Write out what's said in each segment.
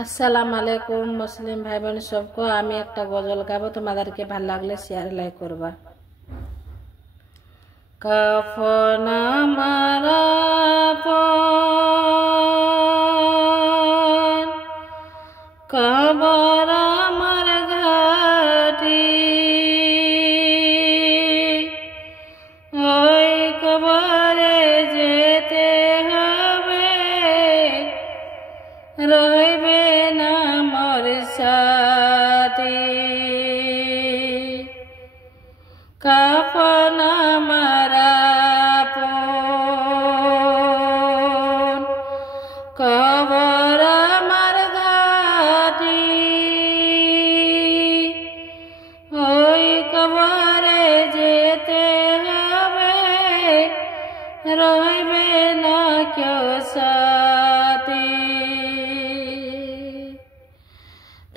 আসসালামু আলাইকুম মুসলিম ভাই বোন सबको আমি একটা গজল গাবো তোমাদেরকে ভালো লাগলে শেয়ার লাইক করবা। কাফন আমার আপন কবর আমার ঘাটি ওই কবরে যেতে হবে রইবে না মোর সাথী কাফন আমার আপন কবর আমার ঘাটি ওই কবরে যেতে হবে রইবে না কেউ সাথী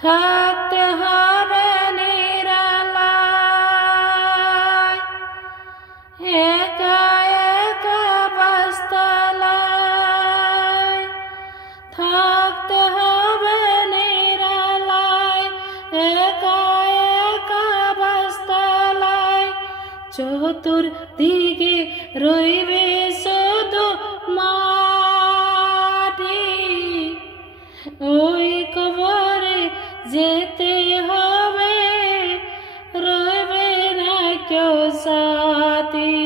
থাকতে হবে নিরালায় একা একা বাসতলায় থাকতে হবে নিরালায় একা একা বাসতলায় চতুর্দিকে রইবে শুধু মাটি ওই কবরে যেতে হবে রইবে না কেউ সাথী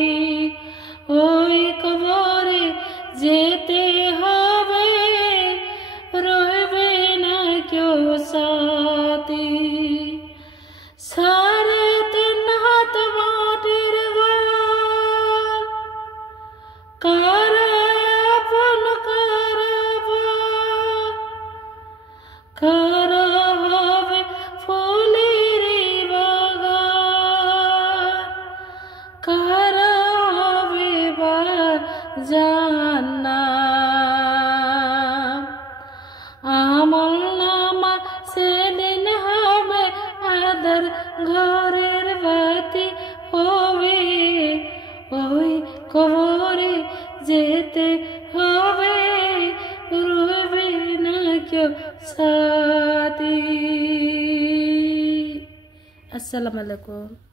ওই কবরে যেতে হবে রইবে না কেউ সাথী সাড়ে তিন হাত মাটির ঘর কার আপন কার হবে ফুলের বাগান কার হবে জান্নাত আমল নামা সেদিন হবে আদর ঘরের বাতি হবে ওই কবরে যেতে হবে রইবে না কেউ সাথী। আসসালামু আলাইকুম।